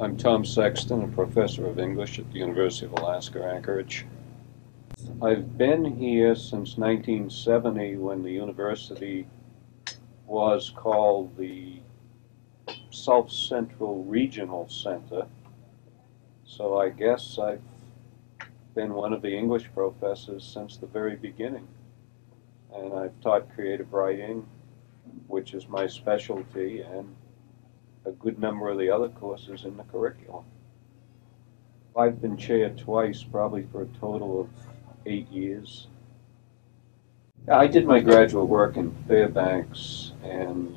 I'm Tom Sexton, a professor of English at the University of Alaska, Anchorage. I've been here since 1970 when the university was called the South Central Regional Center. So I guess I've been one of the English professors since the very beginning. And I've taught creative writing, which is my specialty, and a good number of the other courses in the curriculum. I've been chair twice, probably for a total of 8 years. I did my graduate work in Fairbanks, and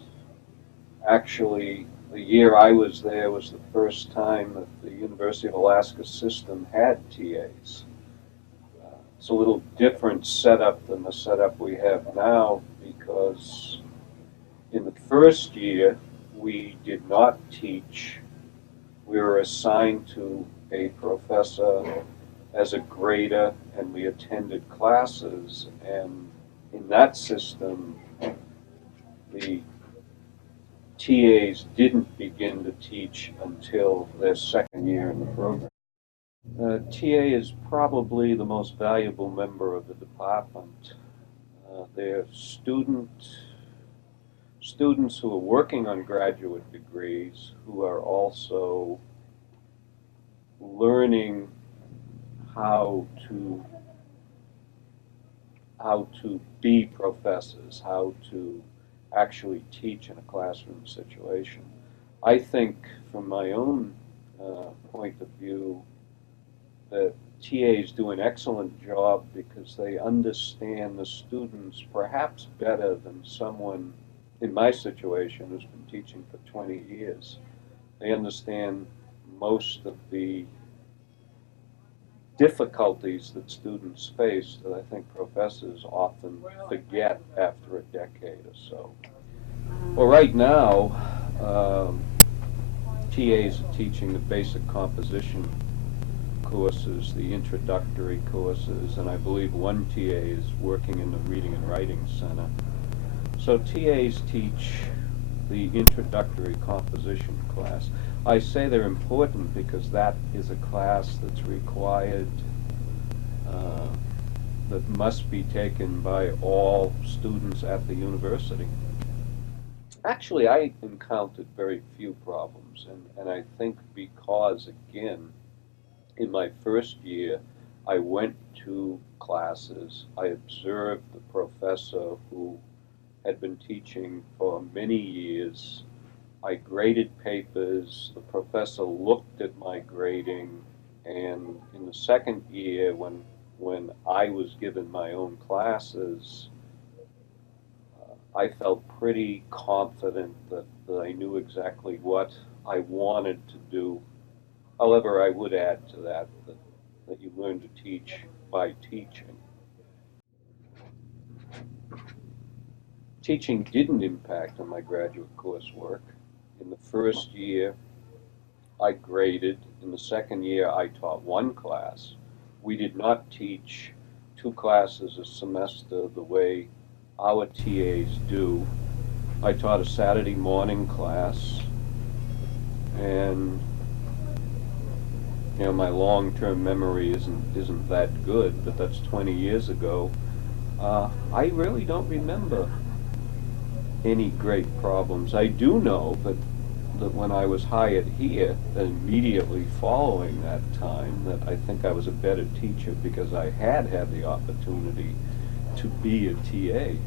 actually, the year I was there was the first time that the University of Alaska system had TAs. It's a little different setup than the setup we have now because in the first year we did not teach. We were assigned to a professor as a grader, and we attended classes, and in that system the TAs didn't begin to teach until their second year in the program. TA is probably the most valuable member of the department. They're students who are working on graduate degrees who are also learning how to be professors, how to actually teach in a classroom situation. I think from my own point of view that TAs do an excellent job because they understand the students perhaps better than someone in my situation who's been teaching for 20 years. They understand most of the difficulties that students face that I think professors often forget after a decade or so. Well, right now, TAs are teaching the basic composition courses, the introductory courses, and I believe one TA is working in the Reading and Writing Center. So TAs teach the introductory composition class. I say they're important because that is a class that's required, that must be taken by all students at the university. Actually, I encountered very few problems, and I think because, again, in my first year, I went to classes, I observed the professor who had been teaching for many years. I graded papers, the professor looked at my grading, and in the second year, when I was given my own classes, I felt pretty confident that I knew exactly what I wanted to do. However, I would add to that you learn to teach by teaching. Teaching didn't impact on my graduate coursework. In the first year, I graded. In the second year, I taught one class. We did not teach two classes a semester the way our TAs do. I taught a Saturday morning class, and my long-term memory isn't that good, but that's 20 years ago. I really don't remember any great problems. I do know that when I was hired here, that immediately following that time, that I think I was a better teacher because I had the opportunity to be a TA.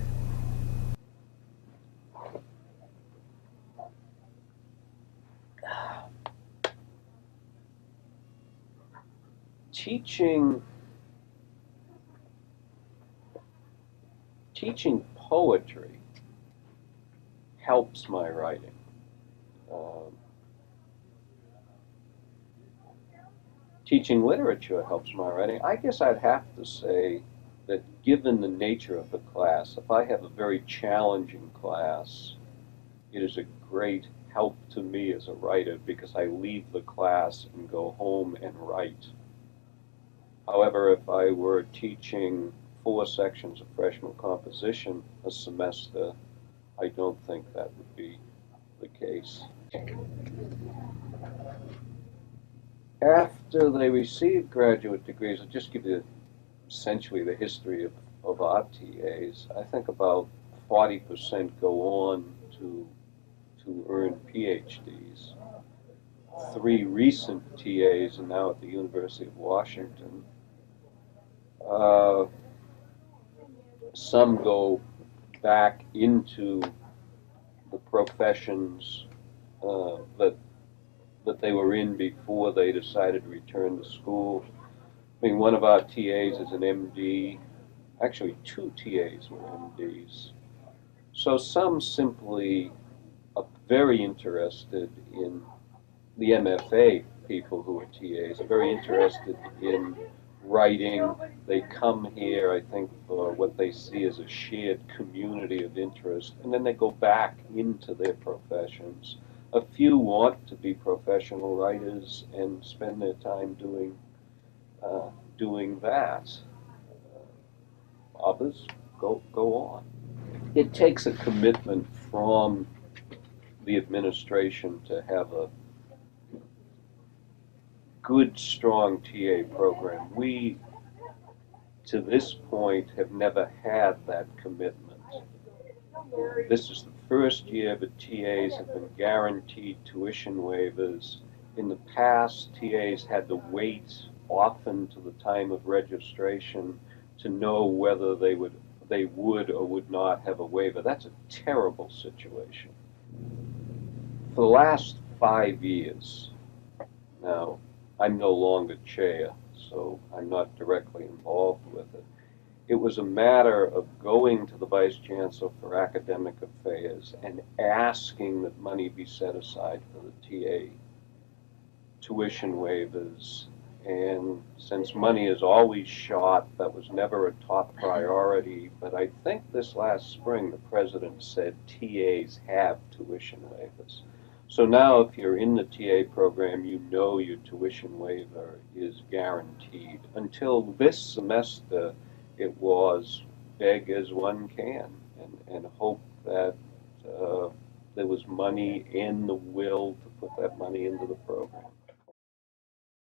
Teaching teaching poetry helps my writing. Um, Teaching literature helps my writing. I guess I'd have to say that given the nature of the class, if I have a very challenging class, it is a great help to me as a writer because I leave the class and go home and write. However, if I were teaching 4 sections of freshman composition a semester, I don't think that would be the case. After they receive graduate degrees, I'll just give you essentially the history of our TAs. I think about 40% go on to earn PhDs. Three recent TAs are now at the University of Washington. Uh, some go back into the professions that they were in before they decided to return to school. I mean, one of our TAs is an MD. Actually, two TAs were MDs. So some simply are very interested in the MFA people who are TAs, are very interested in writing. They come here, I think, for what they see as a shared community of interest, and then they go back into their professions. A few want to be professional writers and spend their time uh, doing that. Others go on. It takes a commitment from the administration to have a good, strong TA program. We, to this point, have never had that commitment. This is the first year that TAs have been guaranteed tuition waivers. In the past, TAs had to wait often to the time of registration to know whether they would or would not have a waiver. That's a terrible situation. For the last 5 years, now I'm no longer chair, so I'm not directly involved with it. It was a matter of going to the Vice Chancellor for Academic Affairs and asking that money be set aside for the TA tuition waivers. And since money is always short, that was never a top priority. But I think this last spring, the president said TAs have tuition waivers. So now if you're in the TA program, you know your tuition waiver is guaranteed. Until this semester, it was beg as one can and hope that uh, there was money in the will to put that money into the program.